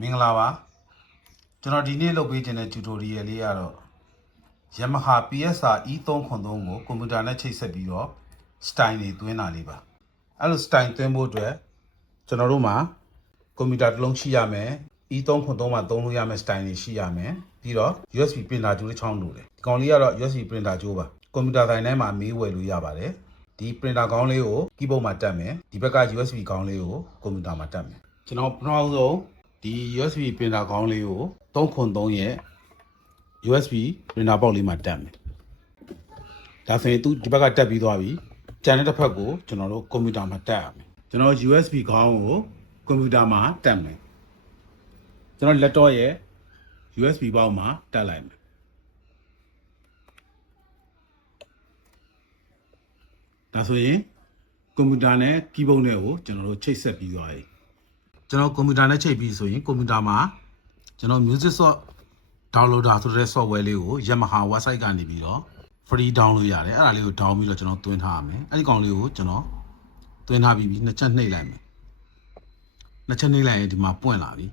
မင်္ဂလာပါကျွန်တော်ဒီနေ့လုပ်ပေးခြင်းတဲ့ tutorial လေးကတော့ Yamaha PSR E373 ကိုကွန်ပျူတာနဲ့ချိတ်ဆက်ပြီးတော့ style တွေသွင်းတာလေးပါအဲ့လို style သွင်းဖို့အတွက်ကျွန်တော်တို့မှာကွန်ပျူတာတစ်လုံးရှိရမယ် E373 မှာသုံးလို့ရမယ့် style တွေရှိရမယ်ပြီးတော့ USB printer ကြိုးတစ်ချောင်းလိုတယ်ဒီကောင်လေးကတော့ USB printer ကြိုးပါကွန်ပျူတာဆိုင်ထဲမှာမေးဝယ်လို့ရပါတယ်ဒီ printer ကောင်းလေးကို keyboard မှာတက်မယ်ဒီဘက်က USB ကောင်းလေးကိုကွန်ပျူတာမှာတက်မယ်ကျွန်တော်ပထမဆုံးဒီ USB printer ကောင်းလေးကို303ရဲ့ USB printer box လေးမှာတက်မယ်ဒါဆိုရင်သူဒီဘက်ကတက်ပြီးသွားပြီကျန်တဲ့တစ်ဖက်ကိုကျွန်တော်တို့ကွန်ပျူတာမှာတက်ရမယ်ကျွန်တော် USB ကောင်းကိုကွန်ပျူတာမှာတက်မယ်ကျွန်တော် laptop ရဲ့ USB ဘောက်မှာတက်လိုက်မယ်ဒါဆိုရင်ကွန်ပျူတာနဲ့ keyboard နဲ့ကိုကျွန်တော်တို့ချိတ်ဆက်ပြီးသွားပြီကျွန်တော်ကွန်ပျူတာနဲ့ချိတ်ပြီးဆိုရင်ကွန်ပျူတာမှာကျွန်တော် music downloader ဆိုတဲ့ software လေးကို Yamaha website ကနေပြီးတော့ free download ရတယ်အဲ့ဒါလေးကို down ပြီးတော့ကျွန်တော်သွင်းထားရမယ်အဲ့ဒီကောင်လေးကိုကျွန်တော်သွင်းထားပြီးနှစ်ချက်နှိပ်လိုက်မယ်နှစ်ချက်နှိပ်လိုက်ရင်ဒီမှာပွင့်လာပြီ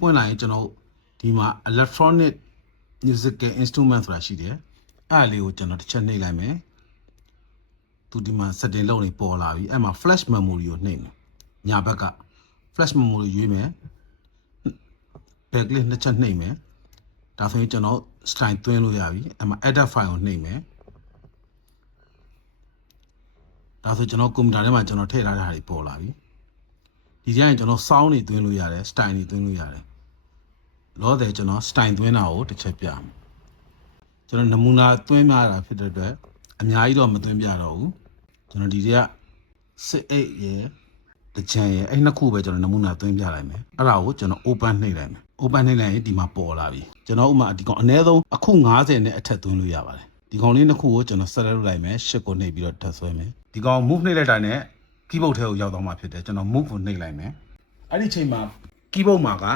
ပွင့်လာရင်ကျွန်တော်ဒီမှာ electronic musical instrument ဆိုတာရှိတယ်အဲ့ဒါလေးကိုကျွန်တော်တစ်ချက်နှိပ်လိုက်မယ်သူဒီမှာ setting လုပ်နေပေါ်လာပြီအဲ့မှာ flash memory ကိုနှိပ်မယ်ညာဘက်က flash memory ရွေးမယ်ဘက်ကလေးနှစ်ချက်နှိပ်မယ်ဒါဆိုရင်ကျွန်တော် style သွင်းလို့ရပြီအဲ့မှာ edit file ကိုနှိပ်မယ်ဒါဆိုကျွန်တော်ကွန်ပျူတာထဲမှာကျွန်တော်ထည့်ထားတဲ့ဟာတွေပေါ်လာပြီဒီကြရင်ကျွန်တော် sound တွေသွင်းလို့ရတယ် style တွေသွင်းလို့ရတယ်လောဆယ်ကျွန်တော် style သွင်းတာကိုတစ်ချက်ပြမယ်ကျွန်တော်နမူနာသွင်းပြတာဖြစ်တဲ့အတွက်အများကြီးတော့မသွင်းပြတော့ဘူးကျွန်တော်ဒီတွေကစစ်အိတ်ရယ်တချံရယ်အဲ့နှစ်ခုပဲကျွန်တော်နမူနာသွင်းပြလိုက်မယ်အဲ့ဒါကိုကျွန်တော် open နှိပ်လိုက်မယ် open နှိပ်လိုက်ရင်ဒီမှာပေါ်လာပြီကျွန်တော်ဥမာဒီကောင်အနည်းဆုံးအခု90နဲ့အထက်သွင်းလို့ရပါတယ်ဒီကောင်လေးနှစ်ခုကိုကျွန်တော်ဆက်လုပ်လိုက်မယ်ရှစ်ကိုနှိပ်ပြီးတော့ထပ်ဆွဲမယ်ဒီကောင် move နှိပ်လိုက်တာနဲ့ keyboard ထဲကိုရောက်သွားမှာဖြစ်တယ်ကျွန်တော် move ကိုနှိပ်လိုက်မယ်အဲ့ဒီချိန်မှာ keyboard မှာက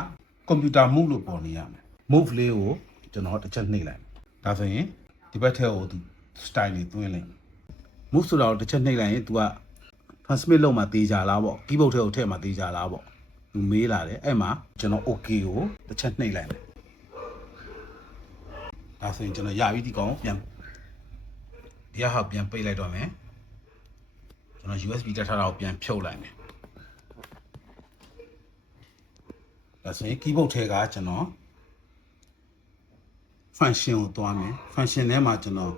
computer move လို့ပေါ်နေရမယ် move လေးကိုကျွန်တော်တစ်ချက်နှိပ်လိုက်ဒါဆိုရင်ဒီဘက်ထဲကိုသူ style လေးသွင်းလိုက် move ဆိုတာကိုတစ်ချက်နှိပ်လိုက်ရင် तू က transmit လုပ်မှတေးကြလားပေါ့ keyboard ထဲကိုထည့်မှတေးကြလားပေါ့သူမေးလာတယ်အဲ့မှာကျွန်တော် okay ကိုတစ်ချက်နှိပ်လိုက်မယ်ဒါဆိုရင်ကျွန်တော်ရပြီဒီကောင်ပြန်ဒီဟာပြန်ပိတ်လိုက်တော့မယ်ကျွန်တော် USB တက်ထားတာကိုပြန်ဖြုတ်လိုက်မယ်ဒါဆိုရင် keyboard ထဲကကျွန်တော် function ကိုတွားမယ် function ထဲမှာကျွန်တော်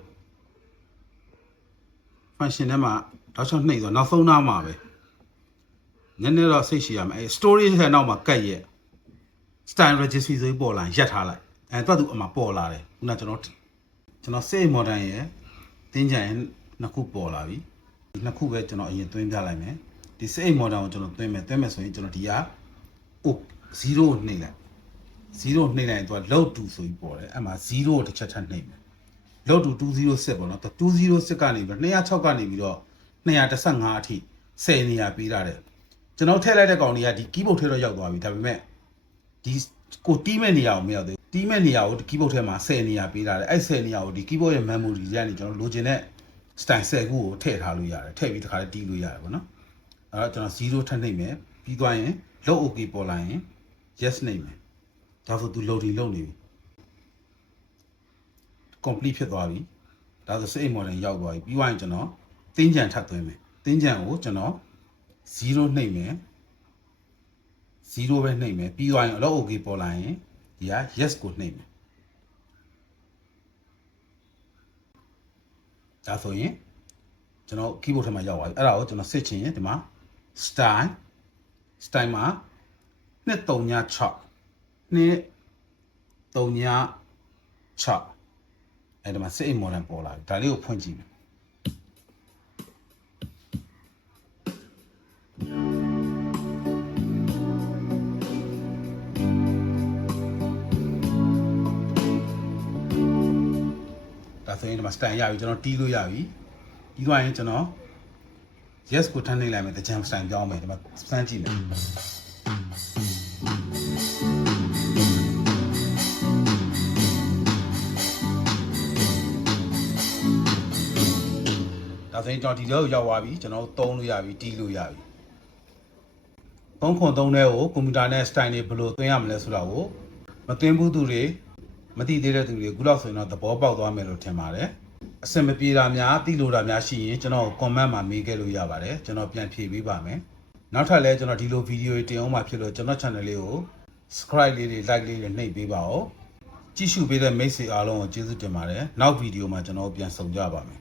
function ထဲမှာတောက်ချောင်းနှိပ်ဆိုနောက်ဆုံးနားမှာပဲနည်းနည်းတော့စိတ်ရှိရမယ်အဲ storage ထဲနောက်မှာကတ်ရဲ့ style registry ဆိုပြီးပေါ်လာရက်ထားလိုက်အဲတွတ်သူအမှပေါ်လာတယ်ခုနကျွန်တော် save modern ရဲ့တင်းကြံရဲ့နှစ်ခုပေါ်လာပြီဒီနှစ်ခုပဲကျွန်တော်အရင်သွင်းပြလိုက်မယ်ဒီ save modern ကိုကျွန်တော်သွင်းမယ်ဆိုရင်ကျွန်တော်ဒီက 0 ကိုနှိပ်လိုက်0နှိပ်လိုက်ရင်သူက load to ဆိုပြီးပေါ်တယ်အဲ့မှာ0ကိုတစ်ချက်ထပ်နှိပ်မယ် load to 206ပေါ့နော်206ကနေပြီး206ကနေပြီးတော့215အထိ10နေရာပေးထားတယ်ကျွန်တော်ထည့်လိုက်တဲ့ကောင်တွေကဒီ keyboard ထဲတော့ရောက်သွားပြီဒါပေမဲ့ဒီကိုတီးမဲ့နေရာကိုမရောက်သေးဘူးတီးမဲ့နေရာကိုဒီ keyboard ထဲမှာ10နေရာပေးထားတယ်အဲ့10နေရာကိုဒီ keyboard ရဲ့ memory ကနေကျွန်တော်လိုချင်တဲ့ style 10ခုကိုထည့်ထားလို့ရတယ်ထည့်ပြီးတခါလေးတီးလို့ရတယ်ပေါ့နော်အဲ့တော့ကျွန်တော်0ထပ်နှိပ်မယ်ပြီးသွားရင် load okay ပေါ်လာရင် yes နှိပ်မယ်ဒါဆိုသူ loading လုပ်နေပြီ complete ဖြစ်သွားပြီဒါဆို save model ရောက်သွားပြီပြီးသွားရင်ကျွန်တော်တင်းကြံထပ်သွင်းမယ်တင်းကြံကိုကျွန်တော်0နှိပ်မယ်0ပဲနှိပ်မယ်ပြီးသွားရင် load okay ပေါ်လာရင်ဒီက yes ကိုနှိပ်မယ်ဒါဆိုရင်ကျွန်တော် keyboard ထဲမှာရောက်သွားပြီအဲ့ဒါကိုကျွန်တော်စစ်ချင်ရင်ဒီမှာ style မှာ236 အဲ့ဒီမှာ save model ပေါ်လာပြီဒါလေးကိုဖွင့်ကြည့်မယ်ဒါဆိုရင်ဒီမှာ style ရပြီကျွန်တော်တီးလို့ရပြီပြီးသွားရင်ကျွန်တော် yes ကိုထပ်နှိပ်လိုက်မယ်တကြံ style ပြောင်းမယ်ဒီမှာစမ်းကြည့်မယ်ဒါဆိုရင်ကျွန်တော်ဒီတော့ရောက်သွားပြီကျွန်တော်သုံးလို့ရပြီတီးလို့ရပြီ 303နဲ့ကိုကွန်ပျူတာနဲ့ style တွေဘယ်လိုသွင်းရမလဲဆိုတာကိုမသွင်းဘူးသူတွေမသိသေးတဲ့သူတွေအခုလောက်ဆိုရင်တော့သဘောပေါက်သွားမယ်လို့ထင်ပါတယ်အစင်မပြေတာများသိလို့တာများရှိရင်ကျွန်တော် comment မှာမေးခဲ့လို့ရပါတယ်ကျွန်တော်ပြန်ဖြေပေးပါမယ်နောက်ထပ်လည်းကျွန်တော်ဒီလိုဗီဒီယိုတွေတင်အောင်မှာဖြစ်လို့ကျွန်တော် channel လေးကို subscribe လေးတွေ like လေးတွေနှိပ်ပေးပါဦးကြည့်ရှုပေးတဲ့မိတ်ဆွေအားလုံးကိုကျေးဇူးတင်ပါတယ်နောက်ဗီဒီယိုမှာကျွန်တော်ပြန်ဆုံကြပါမယ်